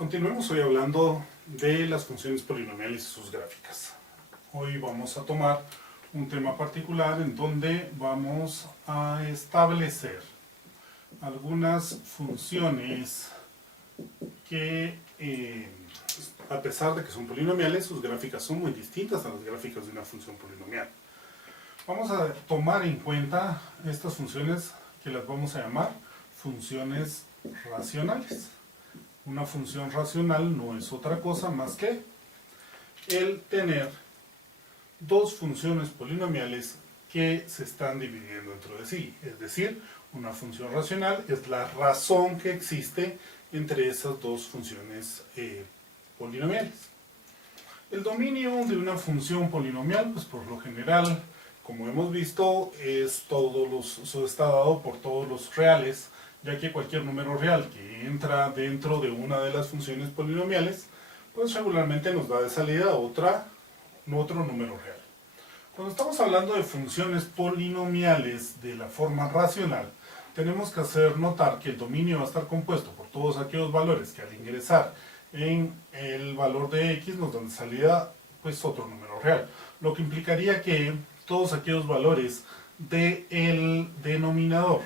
Continuemos hoy hablando de las funciones polinomiales y sus gráficas. Hoy vamos a tomar un tema particular en donde vamos a establecer algunas funciones que, a pesar de que son polinomiales, sus gráficas son muy distintas a las gráficas de una función polinomial. Vamos a tomar en cuenta estas funciones que las vamos a llamar funciones racionales. Una función racional no es otra cosa más que el tener dos funciones polinomiales que se están dividiendo dentro de sí. Es decir, una función racional es la razón que existe entre esas dos funciones polinomiales. El dominio de una función polinomial, pues por lo general, como hemos visto, está dado por todos los reales, ya que cualquier número real que entra dentro de una de las funciones polinomiales, pues regularmente nos da de salida otro número real. Cuando estamos hablando de funciones polinomiales de la forma racional, tenemos que hacer notar que el dominio va a estar compuesto por todos aquellos valores que al ingresar en el valor de x nos dan de salida pues otro número real, lo que implicaría que todos aquellos valores del denominador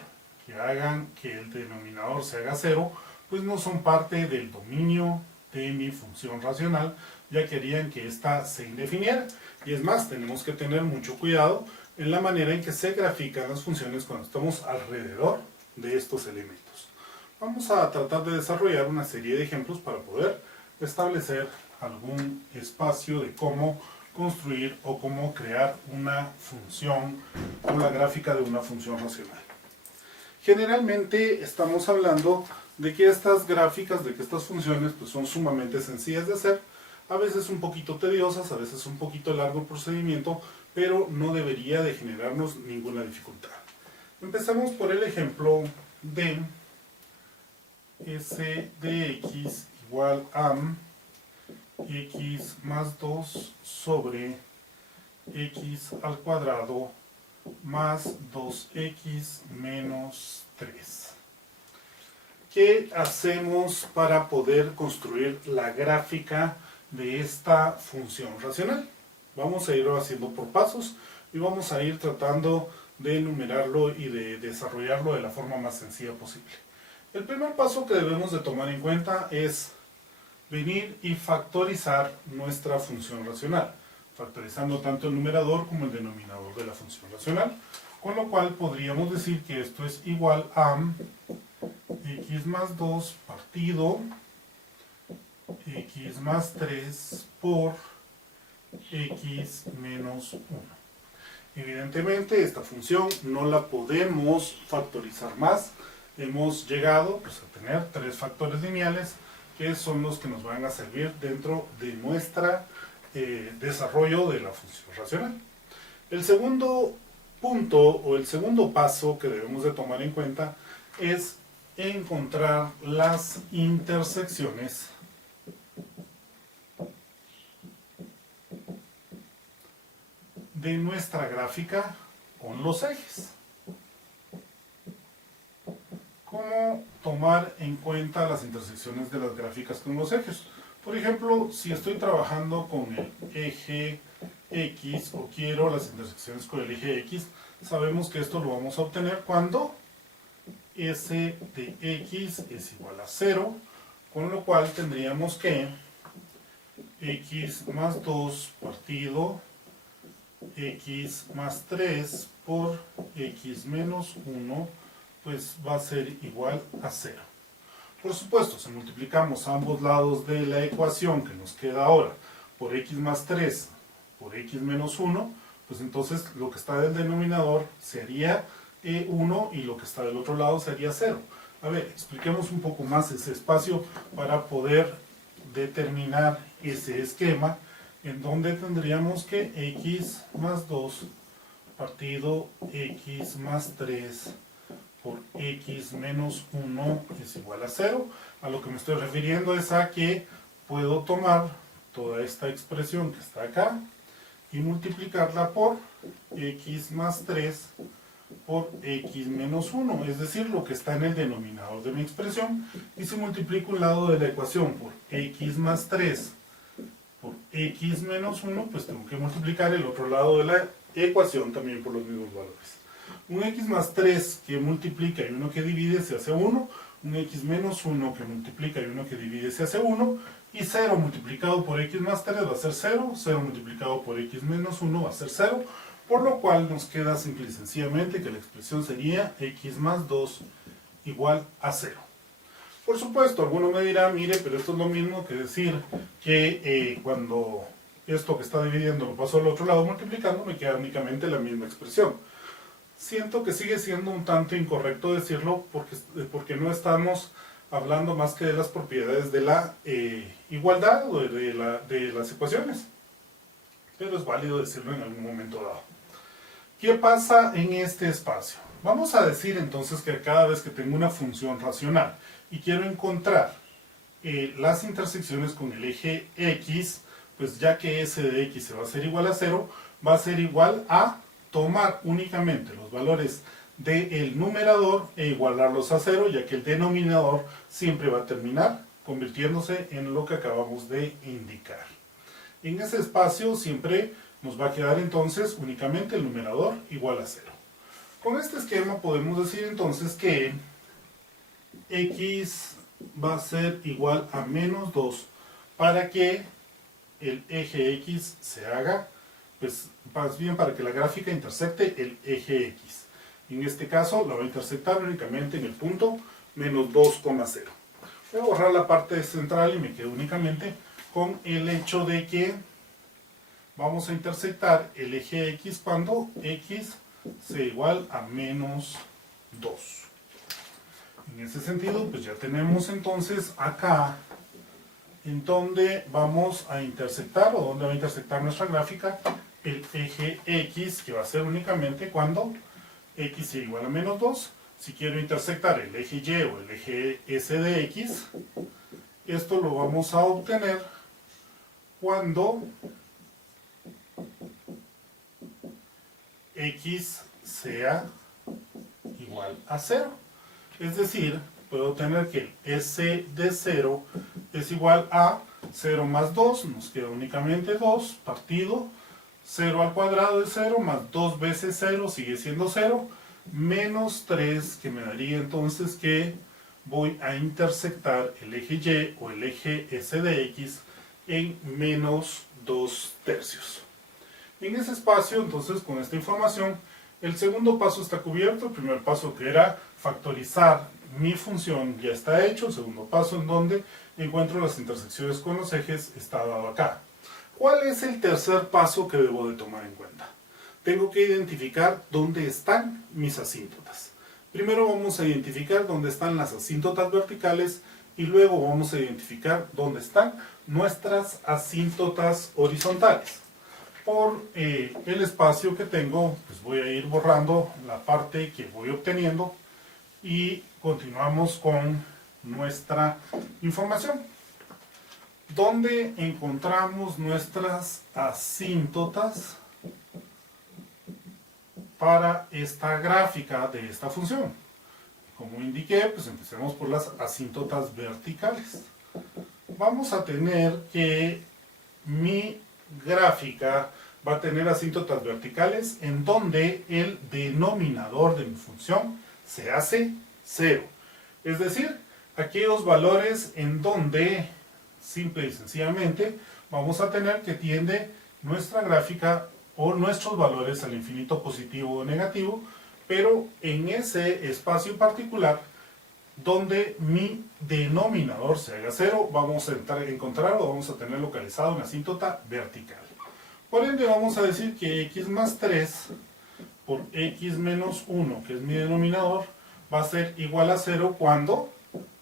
que hagan que el denominador se haga cero, pues no son parte del dominio de mi función racional, ya que harían que ésta se indefiniera. Y es más, tenemos que tener mucho cuidado en la manera en que se grafican las funciones cuando estamos alrededor de estos elementos. Vamos a tratar de desarrollar una serie de ejemplos para poder establecer algún espacio de cómo construir o cómo crear una función o la gráfica de una función racional. Generalmente estamos hablando de que estas gráficas, de que estas funciones pues son sumamente sencillas de hacer, a veces un poquito tediosas, a veces un poquito largo el procedimiento, pero no debería de generarnos ninguna dificultad. Empezamos por el ejemplo de s de x igual a x más 2 sobre x al cuadrado más 2x menos 3. ¿Qué hacemos para poder construir la gráfica de esta función racional? Vamos a irlo haciendo por pasos y vamos a ir tratando de enumerarlo y de desarrollarlo de la forma más sencilla posible. El primer paso que debemos de tomar en cuenta es venir y factorizar nuestra función racional, factorizando tanto el numerador como el denominador de la función racional, con lo cual podríamos decir que esto es igual a x más 2 partido x más 3 por x menos 1. Evidentemente esta función no la podemos factorizar más. Hemos llegado pues, a tener tres factores lineales que son los que nos van a servir dentro de nuestro desarrollo de la función racional. El segundo punto o el segundo paso que debemos de tomar en cuenta es encontrar las intersecciones de nuestra gráfica con los ejes. ¿Cómo tomar en cuenta las intersecciones de las gráficas con los ejes? Por ejemplo, si estoy trabajando con el eje X o quiero las intersecciones con el eje X, sabemos que esto lo vamos a obtener cuando S de X es igual a 0, con lo cual tendríamos que X más 2 partido X más 3 por X menos 1 pues va a ser igual a 0. Por supuesto, si multiplicamos ambos lados de la ecuación que nos queda ahora por x más 3 por x menos 1, pues entonces lo que está del denominador sería 1 y lo que está del otro lado sería 0. A ver, expliquemos un poco más ese espacio para poder determinar ese esquema en donde tendríamos que x más 2 partido x más 3 por x menos 1 es igual a 0. A lo que me estoy refiriendo es a que puedo tomar toda esta expresión que está acá y multiplicarla por x más 3 por x menos 1, es decir, lo que está en el denominador de mi expresión. Y si multiplico un lado de la ecuación por x más 3 por x menos 1, pues tengo que multiplicar el otro lado de la ecuación también por los mismos valores. Un x más 3 que multiplica y uno que divide se hace 1, un x menos 1 que multiplica y uno que divide se hace 1, y 0 multiplicado por x más 3 va a ser 0, 0 multiplicado por x menos 1 va a ser 0, por lo cual nos queda simple y sencillamente que la expresión sería x más 2 igual a 0. Por supuesto, alguno me dirá, mire, pero esto es lo mismo que decir que cuando esto que está dividiendo lo paso al otro lado multiplicando, me queda únicamente la misma expresión. Siento que sigue siendo un tanto incorrecto decirlo porque no estamos hablando más que de las propiedades de la igualdad o de las ecuaciones. Pero es válido decirlo en algún momento dado. ¿Qué pasa en este espacio? Vamos a decir entonces que cada vez que tengo una función racional y quiero encontrar las intersecciones con el eje x, pues ya que s de x se va a ser igual a 0, va a ser igual a tomar únicamente los valores del numerador e igualarlos a 0, ya que el denominador siempre va a terminar convirtiéndose en lo que acabamos de indicar. En ese espacio siempre nos va a quedar entonces únicamente el numerador igual a 0. Con este esquema podemos decir entonces que x va a ser igual a menos 2 para que el eje x se haga, pues más bien para que la gráfica intersecte el eje x. En este caso la va a intersectar únicamente en el punto menos 2,0. Voy a borrar la parte central y me quedo únicamente con el hecho de que vamos a intersectar el eje x cuando x sea igual a menos 2. En ese sentido, pues ya tenemos entonces acá en donde vamos a intersectar o donde va a intersectar nuestra gráfica el eje x, que va a ser únicamente cuando x sea igual a menos 2. Si quiero intersectar el eje y o el eje s de x, esto lo vamos a obtener cuando x sea igual a 0. Es decir, puedo tener que el s de 0 es igual a 0 más 2, nos queda únicamente 2, partido 0 al cuadrado de 0 más 2 veces 0 sigue siendo 0, menos 3, que me daría entonces que voy a intersectar el eje y o el eje s de x en menos 2 tercios. En ese espacio, entonces, con esta información, el segundo paso está cubierto. El primer paso, que era factorizar mi función, ya está hecho. El segundo paso, en donde encuentro las intersecciones con los ejes, está dado acá. ¿Cuál es el tercer paso que debo de tomar en cuenta? Tengo que identificar dónde están mis asíntotas. Primero vamos a identificar dónde están las asíntotas verticales y luego vamos a identificar dónde están nuestras asíntotas horizontales. Por el espacio que tengo, pues voy a ir borrando la parte que voy obteniendo y continuamos con nuestra información. ¿Dónde encontramos nuestras asíntotas para esta gráfica de esta función? Como indiqué, pues empecemos por las asíntotas verticales. Vamos a tener que mi gráfica va a tener asíntotas verticales en donde el denominador de mi función se hace 0. Es decir, aquellos valores en donde simple y sencillamente vamos a tener que tiende nuestra gráfica o nuestros valores al infinito positivo o negativo, pero en ese espacio particular donde mi denominador se haga 0, vamos a encontrar o vamos a tener localizado una asíntota vertical. Por ende vamos a decir que x más 3 por x menos 1, que es mi denominador, va a ser igual a 0 cuando,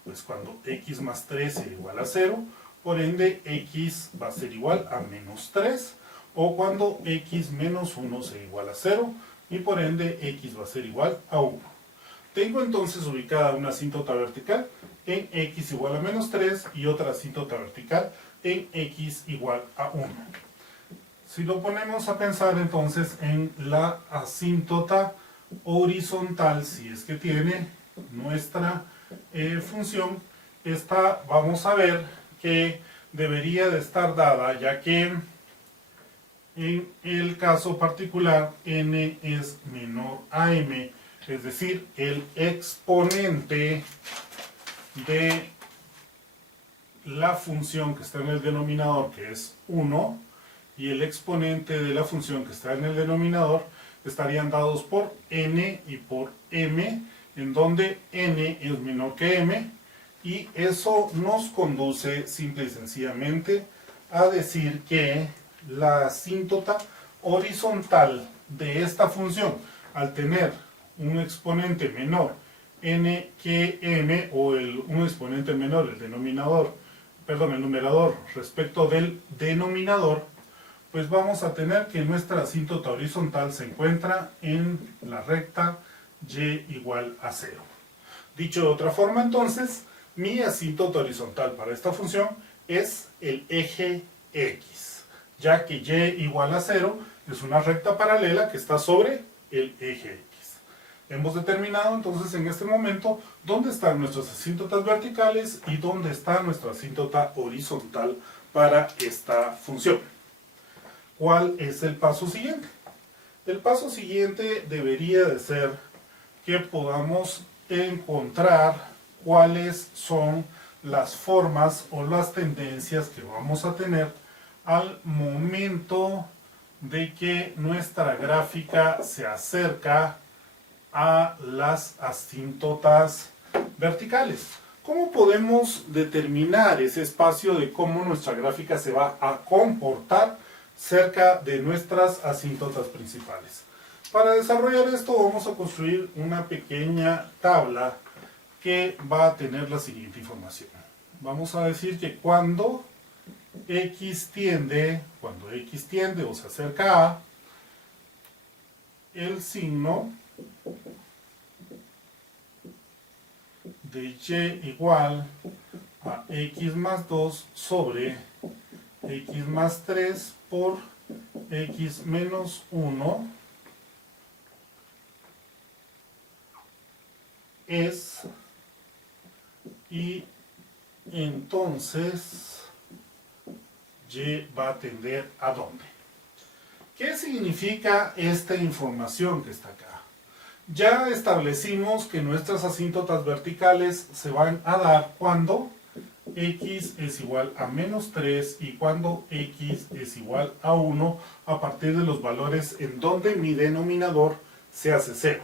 pues cuando x más 3 sea igual a 0, por ende x va a ser igual a menos 3, o cuando x menos 1 sea igual a 0, y por ende x va a ser igual a 1. Tengo entonces ubicada una asíntota vertical en x igual a menos 3 y otra asíntota vertical en x igual a 1. Si lo ponemos a pensar entonces en la asíntota horizontal, si es que tiene nuestra función, esta vamos a ver que debería de estar dada, ya que en el caso particular n es menor a m, es decir, el exponente de la función que está en el denominador, que es 1, y el exponente de la función que está en el denominador estarían dados por n y por m, en donde n es menor que m, y eso nos conduce simple y sencillamente a decir que la asíntota horizontal de esta función, al tener un exponente menor n que m, o un exponente menor, el numerador respecto del denominador, pues vamos a tener que nuestra asíntota horizontal se encuentra en la recta y igual a 0. Dicho de otra forma, entonces, mi asíntota horizontal para esta función es el eje x, ya que y igual a 0 es una recta paralela que está sobre el eje x. Hemos determinado entonces en este momento dónde están nuestras asíntotas verticales y dónde está nuestra asíntota horizontal para esta función. ¿Cuál es el paso siguiente? El paso siguiente debería de ser que podamos encontrar cuáles son las formas o las tendencias que vamos a tener al momento de que nuestra gráfica se acerca a las asíntotas verticales. ¿Cómo podemos determinar ese espacio de cómo nuestra gráfica se va a comportar cerca de nuestras asíntotas principales? Para desarrollar esto vamos a construir una pequeña tabla que va a tener la siguiente información. Vamos a decir que cuando x tiende o se acerca a, el signo de y igual a x más 2 sobre x más 3 por x menos 1 es, y entonces y va a tender a dónde. ¿Qué significa esta información que está acá? Ya establecimos que nuestras asíntotas verticales se van a dar cuando x es igual a menos 3 y cuando x es igual a 1 a partir de los valores en donde mi denominador se hace 0.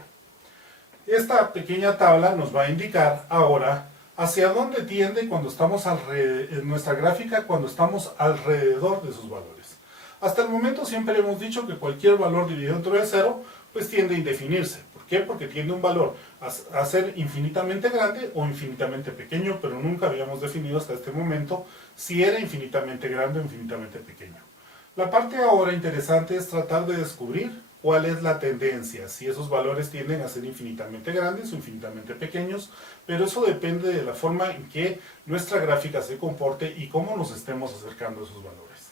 Esta pequeña tabla nos va a indicar ahora hacia dónde tiende cuando estamos en nuestra gráfica cuando estamos alrededor de sus valores. Hasta el momento siempre hemos dicho que cualquier valor dividido entre 0 pues tiende a indefinirse. ¿Por qué? Porque tiende un valor a ser infinitamente grande o infinitamente pequeño, pero nunca habíamos definido hasta este momento si era infinitamente grande o infinitamente pequeño. La parte ahora interesante es tratar de descubrir cuál es la tendencia, si esos valores tienden a ser infinitamente grandes o infinitamente pequeños, pero eso depende de la forma en que nuestra gráfica se comporte y cómo nos estemos acercando a esos valores.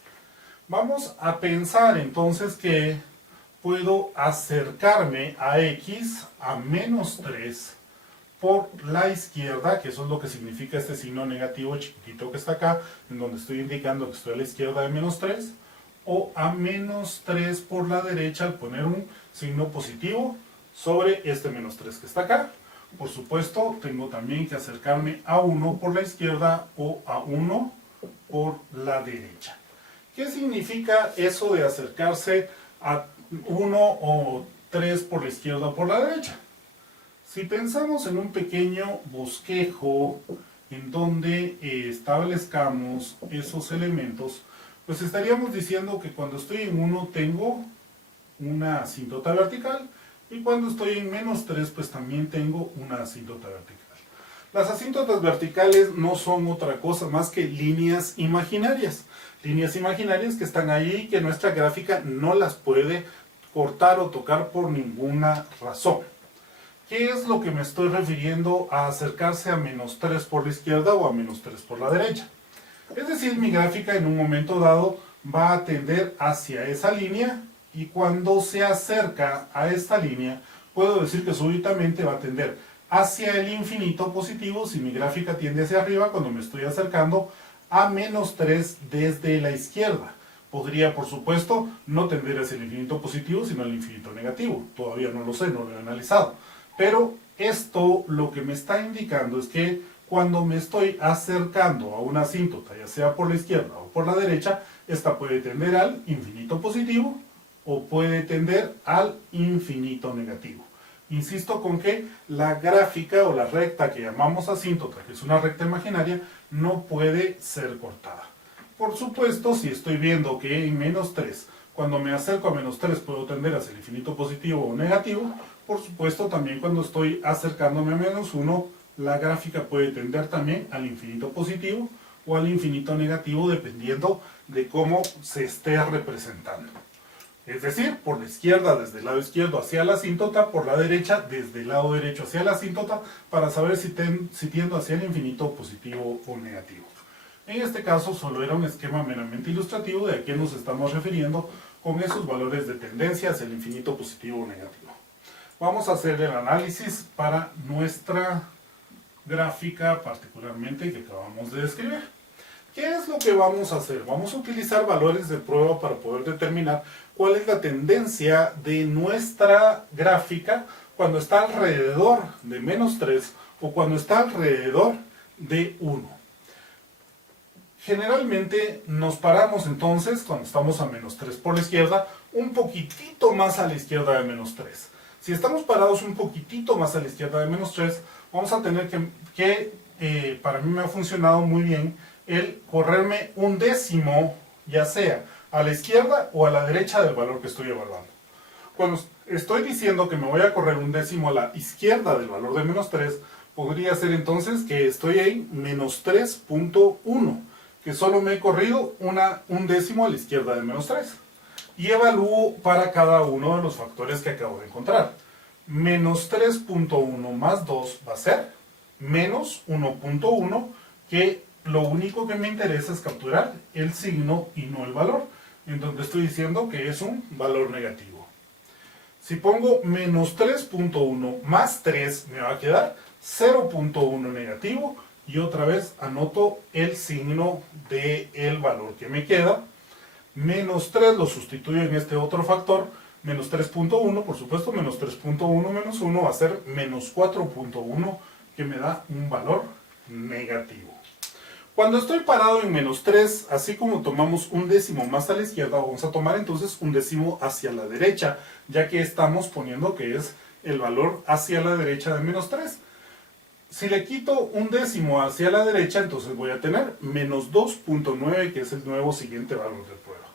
Vamos a pensar entonces que puedo acercarme a x a menos 3 por la izquierda, que eso es lo que significa este signo negativo chiquitito que está acá, en donde estoy indicando que estoy a la izquierda de menos 3, o a menos 3 por la derecha al poner un signo positivo sobre este menos 3 que está acá. Por supuesto, tengo también que acercarme a 1 por la izquierda o a 1 por la derecha. ¿Qué significa eso de acercarse a 1 o 3 por la izquierda o por la derecha? Si pensamos en un pequeño bosquejo en donde establezcamos esos elementos, pues estaríamos diciendo que cuando estoy en 1 tengo una asíntota vertical y cuando estoy en menos 3 pues también tengo una asíntota vertical. Las asíntotas verticales no son otra cosa más que líneas imaginarias. Líneas imaginarias que están ahí y que nuestra gráfica no las puede cortar o tocar por ninguna razón. ¿Qué es lo que me estoy refiriendo a acercarse a menos 3 por la izquierda o a menos 3 por la derecha? Es decir, mi gráfica en un momento dado va a tender hacia esa línea y cuando se acerca a esta línea, puedo decir que súbitamente va a tender hacia el infinito positivo si mi gráfica tiende hacia arriba cuando me estoy acercando a -3 desde la izquierda. Podría, por supuesto, no tender hacia el infinito positivo, sino al infinito negativo. Todavía no lo sé, no lo he analizado. Pero esto lo que me está indicando es que cuando me estoy acercando a una asíntota, ya sea por la izquierda o por la derecha, esta puede tender al infinito positivo o puede tender al infinito negativo. Insisto con que la gráfica o la recta que llamamos asíntota, que es una recta imaginaria, no puede ser cortada. Por supuesto, si estoy viendo que en -3, cuando me acerco a -3 puedo tender hacia el infinito positivo o negativo, por supuesto también cuando estoy acercándome a -1, la gráfica puede tender también al infinito positivo o al infinito negativo dependiendo de cómo se esté representando. Es decir, por la izquierda desde el lado izquierdo hacia la asíntota, por la derecha desde el lado derecho hacia la asíntota, para saber si tiendo hacia el infinito positivo o negativo. En este caso solo era un esquema meramente ilustrativo de a qué nos estamos refiriendo con esos valores de tendencia hacia el infinito positivo o negativo. Vamos a hacer el análisis para nuestra gráfica particularmente que acabamos de describir. ¿Qué es lo que vamos a hacer? Vamos a utilizar valores de prueba para poder determinar cuál es la tendencia de nuestra gráfica cuando está alrededor de -3 o cuando está alrededor de 1. Generalmente nos paramos entonces, cuando estamos a -3 por la izquierda, un poquitito más a la izquierda de -3. Si estamos parados un poquitito más a la izquierda de -3, vamos a tener que para mí me ha funcionado muy bien, el correrme un décimo, ya sea a la izquierda o a la derecha del valor que estoy evaluando. Cuando estoy diciendo que me voy a correr un décimo a la izquierda del valor de -3, podría ser entonces que estoy en -3.1, que solo me he corrido un décimo a la izquierda de -3. Y evalúo para cada uno de los factores que acabo de encontrar. -3.1 más 2 va a ser -1.1, que lo único que me interesa es capturar el signo y no el valor, en donde estoy diciendo que es un valor negativo. Si pongo -3.1 más 3, me va a quedar 0.1 negativo, y otra vez anoto el signo del valor que me queda. -3 lo sustituyo en este otro factor, -3.1, por supuesto, -3.1 menos 1 va a ser -4.1, que me da un valor negativo. Cuando estoy parado en -3, así como tomamos un décimo más a la izquierda, vamos a tomar entonces un décimo hacia la derecha, ya que estamos poniendo que es el valor hacia la derecha de -3. Si le quito un décimo hacia la derecha, entonces voy a tener -2.9, que es el nuevo siguiente valor de prueba.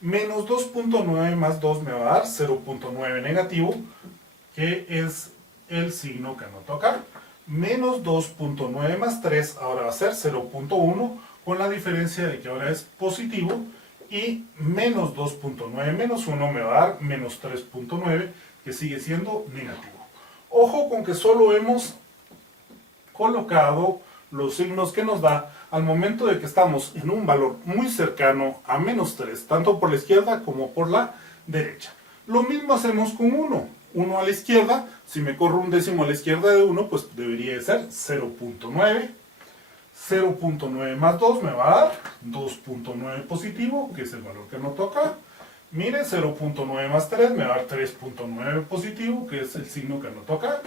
-2.9 más 2 me va a dar 0.9 negativo, que es el signo que anoto acá. -2.9 más 3 ahora va a ser 0.1, con la diferencia de que ahora es positivo, y -2.9 menos 1 me va a dar -3.9, que sigue siendo negativo. Ojo con que solo hemos colocado los signos que nos da al momento de que estamos en un valor muy cercano a -3, tanto por la izquierda como por la derecha. Lo mismo hacemos con 1. 1 a la izquierda, si me corro un décimo a la izquierda de 1, pues debería de ser 0.9. 0.9 más 2 me va a dar 2.9 positivo, que es el valor que anoto acá. Mire, 0.9 más 3 me va a dar 3.9 positivo, que es el signo que anoto acá.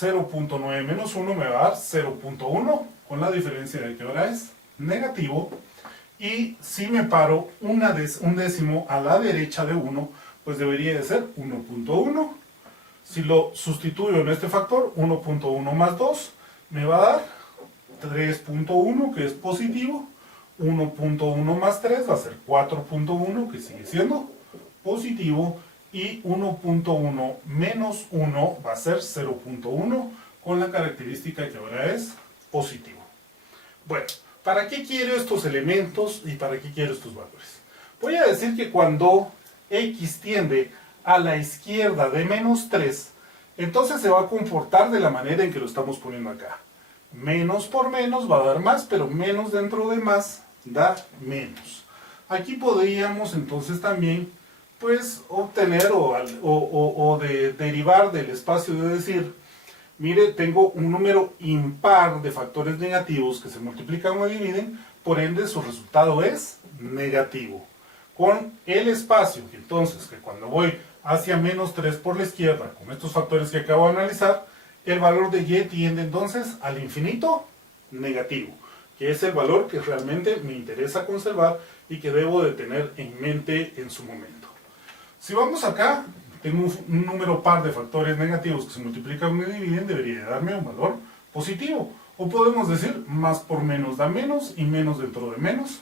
0.9 menos 1 me va a dar 0.1, con la diferencia de que ahora es negativo. Y si me paro un décimo a la derecha de 1, pues debería de ser 1.1. Si lo sustituyo en este factor, 1.1 más 2 me va a dar 3.1, que es positivo. 1.1 más 3 va a ser 4.1, que sigue siendo positivo. Y 1.1 menos 1 va a ser 0.1, con la característica que ahora es positivo. Bueno, ¿para qué quiero estos elementos y para qué quiero estos valores? Voy a decir que cuando x tiende a la izquierda de -3, entonces se va a comportar de la manera en que lo estamos poniendo acá. Menos por menos va a dar más, pero menos dentro de más da menos. Aquí podríamos entonces también pues obtener o de derivar del espacio de decir, mire, tengo un número impar de factores negativos que se multiplican o dividen, por ende su resultado es negativo. Con el espacio, entonces, que cuando voy hacia menos 3 por la izquierda, con estos factores que acabo de analizar, el valor de y tiende entonces al infinito negativo, que es el valor que realmente me interesa conservar y que debo de tener en mente en su momento. Si vamos acá, tengo un número par de factores negativos que se multiplican y dividen, debería darme un valor positivo. O podemos decir, más por menos da menos, y menos dentro de menos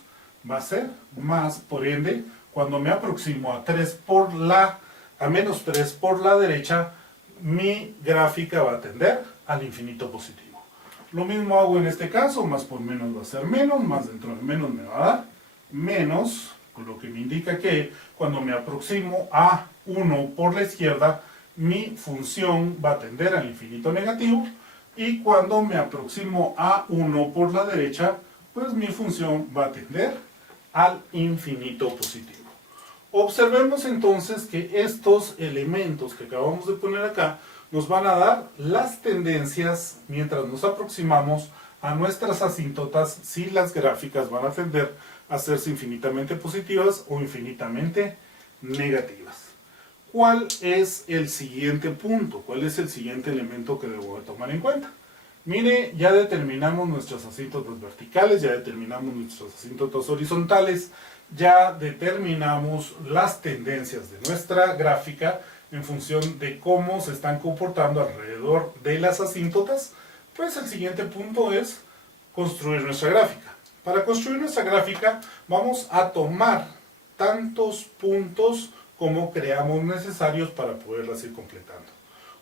va a ser más. Por ende, cuando me aproximo a menos 3 por la derecha, mi gráfica va a tender al infinito positivo. Lo mismo hago en este caso, más por menos va a ser menos, más dentro de menos me va a dar menos, lo que me indica que cuando me aproximo a 1 por la izquierda, mi función va a tender al infinito negativo, y cuando me aproximo a 1 por la derecha, pues mi función va a tender al infinito positivo. Observemos entonces que estos elementos que acabamos de poner acá nos van a dar las tendencias mientras nos aproximamos a nuestras asíntotas, si las gráficas van a tender a hacerse infinitamente positivas o infinitamente negativas. ¿Cuál es el siguiente punto? ¿Cuál es el siguiente elemento que debo de tomar en cuenta? Mire, ya determinamos nuestras asíntotas verticales, ya determinamos nuestras asíntotas horizontales, ya determinamos las tendencias de nuestra gráfica en función de cómo se están comportando alrededor de las asíntotas. Pues el siguiente punto es construir nuestra gráfica. Para construir nuestra gráfica vamos a tomar tantos puntos como creamos necesarios para poderlas ir completando.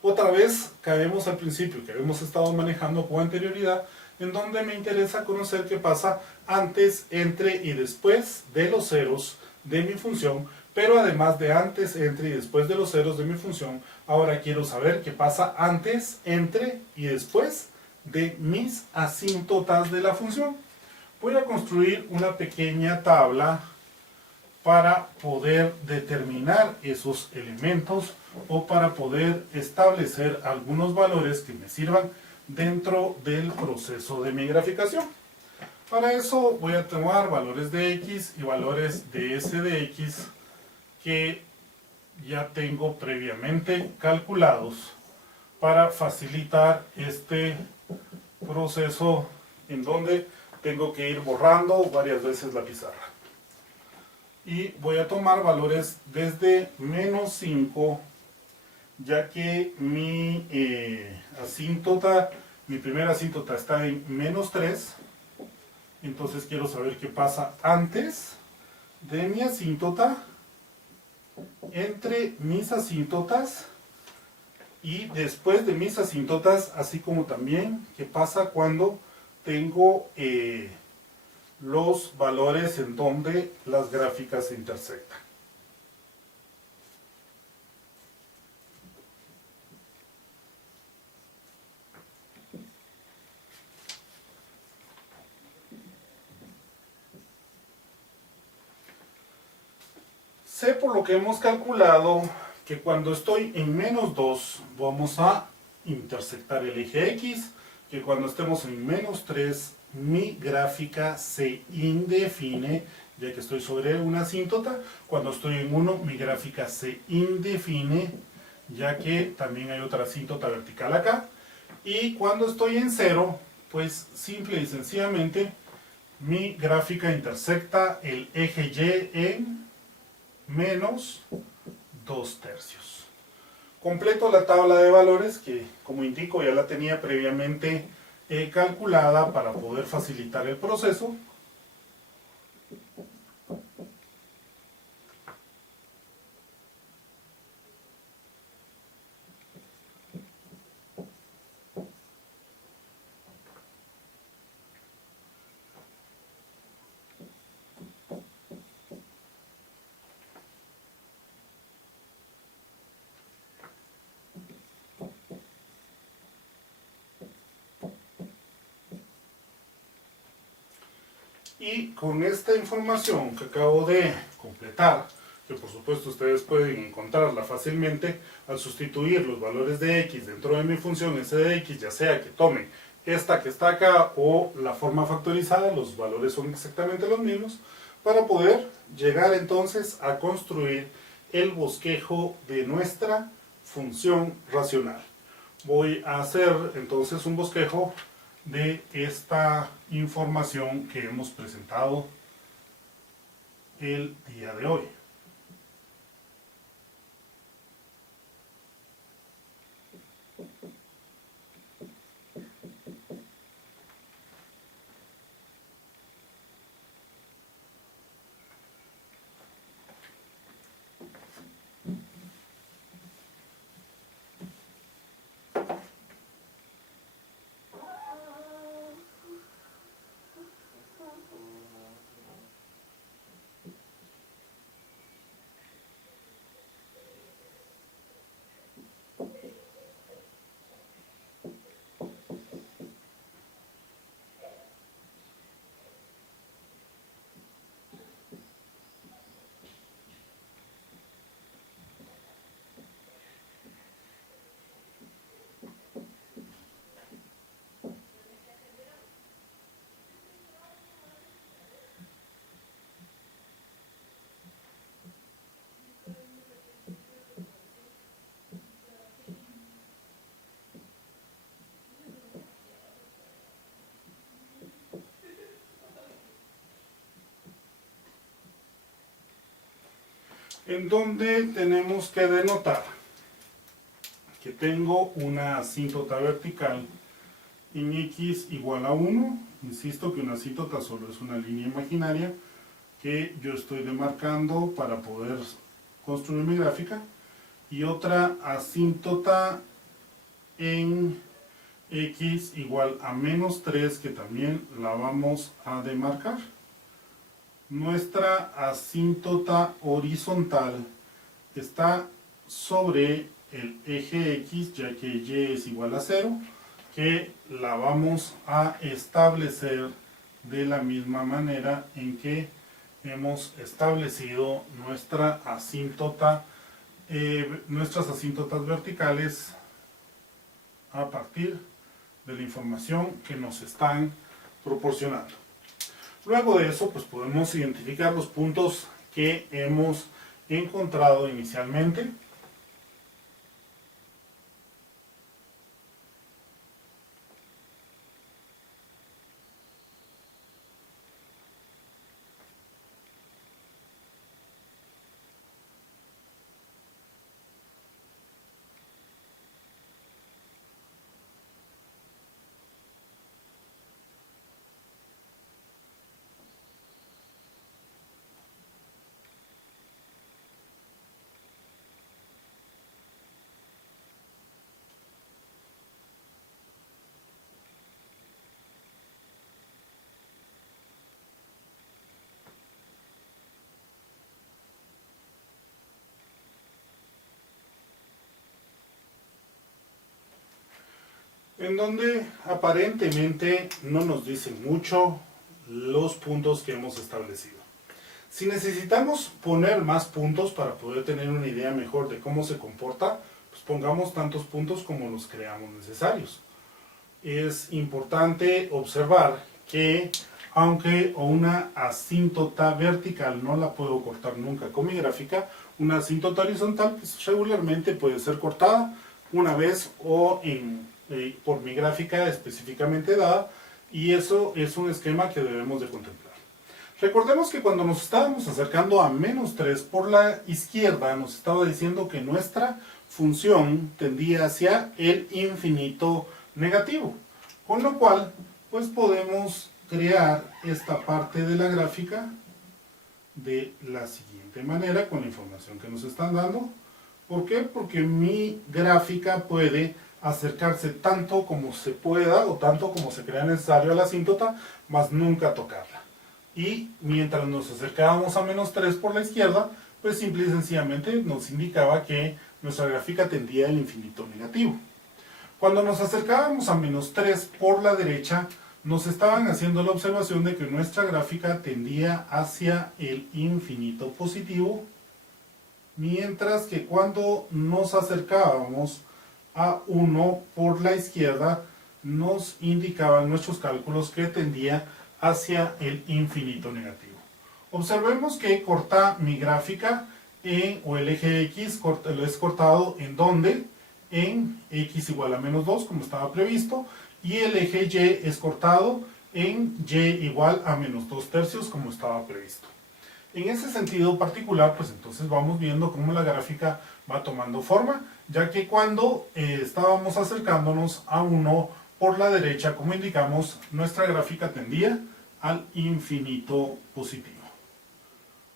Otra vez caemos al principio que habíamos estado manejando con anterioridad, en donde me interesa conocer qué pasa antes, entre y después de los ceros de mi función, pero además de antes, entre y después de los ceros de mi función, ahora quiero saber qué pasa antes, entre y después de mis asíntotas de la función. Voy a construir una pequeña tabla para poder determinar esos elementos o para poder establecer algunos valores que me sirvan dentro del proceso de mi graficación. Para eso voy a tomar valores de x y valores de s de x que ya tengo previamente calculados para facilitar este proceso en donde tengo que ir borrando varias veces la pizarra. Y voy a tomar valores desde menos 5, ya que mi asíntota, mi primera asíntota está en menos 3, entonces quiero saber qué pasa antes de mi asíntota, entre mis asíntotas y después de mis asíntotas, así como también qué pasa cuando tengo los valores en donde las gráficas se intersectan. Sé por lo que hemos calculado que cuando estoy en menos 2 vamos a intersectar el eje X, que cuando estemos en menos 3 mi gráfica se indefine, ya que estoy sobre una asíntota. Cuando estoy en 1 mi gráfica se indefine, ya que también hay otra asíntota vertical acá. Y cuando estoy en 0, pues simple y sencillamente mi gráfica intersecta el eje Y en menos 2/3. Completo la tabla de valores que, como indico, ya la tenía previamente calculada para poder facilitar el proceso. Y con esta información que acabo de completar, que por supuesto ustedes pueden encontrarla fácilmente al sustituir los valores de x dentro de mi función s de x, ya sea que tomen esta que está acá o la forma factorizada, los valores son exactamente los mismos, para poder llegar entonces a construir el bosquejo de nuestra función racional. Voy a hacer entonces un bosquejo de esta información que hemos presentado el día de hoy. En donde tenemos que denotar que tengo una asíntota vertical en x igual a 1. Insisto que una asíntota solo es una línea imaginaria que yo estoy demarcando para poder construir mi gráfica, y otra asíntota en x igual a menos 3 que también la vamos a demarcar. Nuestra asíntota horizontal está sobre el eje x, ya que y es igual a 0, que la vamos a establecer de la misma manera en que hemos establecido nuestra asíntota, nuestras asíntotas verticales a partir de la información que nos están proporcionando. Luego de eso, pues podemos identificar los puntos que hemos encontrado inicialmente. En donde aparentemente no nos dicen mucho los puntos que hemos establecido. Si necesitamos poner más puntos para poder tener una idea mejor de cómo se comporta, pues pongamos tantos puntos como los creamos necesarios. Es importante observar que aunque una asíntota vertical no la puedo cortar nunca con mi gráfica, una asíntota horizontal pues regularmente puede ser cortada una vez o por mi gráfica específicamente dada, y eso es un esquema que debemos de contemplar. Recordemos que cuando nos estábamos acercando a menos 3 por la izquierda, nos estaba diciendo que nuestra función tendía hacia el infinito negativo, con lo cual pues podemos crear esta parte de la gráfica de la siguiente manera con la información que nos están dando. ¿Por qué? Porque mi gráfica puede acercarse tanto como se pueda o tanto como se crea necesario a la asíntota, mas nunca tocarla. Y mientras nos acercábamos a menos 3 por la izquierda, pues simple y sencillamente nos indicaba que nuestra gráfica tendía al infinito negativo. Cuando nos acercábamos a menos 3 por la derecha, nos estaban haciendo la observación de que nuestra gráfica tendía hacia el infinito positivo, mientras que cuando nos acercábamos a 1 por la izquierda, nos indicaban nuestros cálculos que tendía hacia el infinito negativo. Observemos que corta mi gráfica o el eje X lo es cortado en donde, en X igual a menos 2 como estaba previsto, y el eje Y es cortado en Y igual a menos 2/3 como estaba previsto. En ese sentido particular, pues entonces vamos viendo cómo la gráfica va tomando forma, ya que cuando estábamos acercándonos a 1 por la derecha, como indicamos, nuestra gráfica tendía al infinito positivo.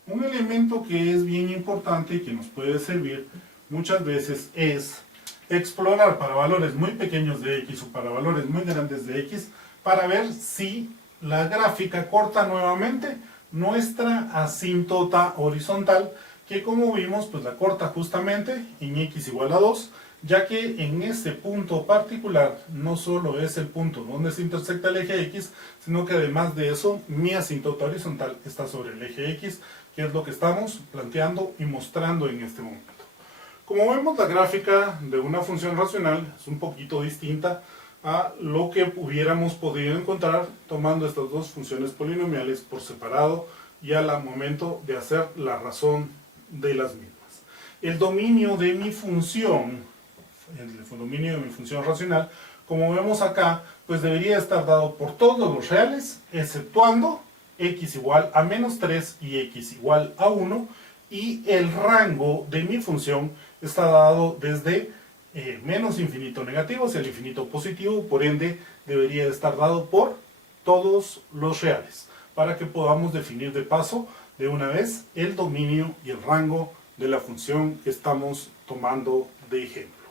Un elemento que es bien importante y que nos puede servir muchas veces es explorar para valores muy pequeños de X o para valores muy grandes de X para ver si la gráfica corta nuevamente nuestra asíntota horizontal, que como vimos pues la corta justamente en X igual a 2, ya que en este punto particular no solo es el punto donde se intersecta el eje X, sino que además de eso mi asíntota horizontal está sobre el eje X, que es lo que estamos planteando y mostrando en este momento. Como vemos, la gráfica de una función racional es un poquito distinta a lo que hubiéramos podido encontrar tomando estas dos funciones polinomiales por separado y al momento de hacer la razón de las mismas. El dominio de mi función, el dominio de mi función racional, como vemos acá, pues debería estar dado por todos los reales, exceptuando x igual a menos 3 y x igual a 1, y el rango de mi función está dado desde menos infinito negativo hacia el infinito positivo, por ende debería estar dado por todos los reales, para que podamos definir de paso de una vez el dominio y el rango de la función que estamos tomando de ejemplo.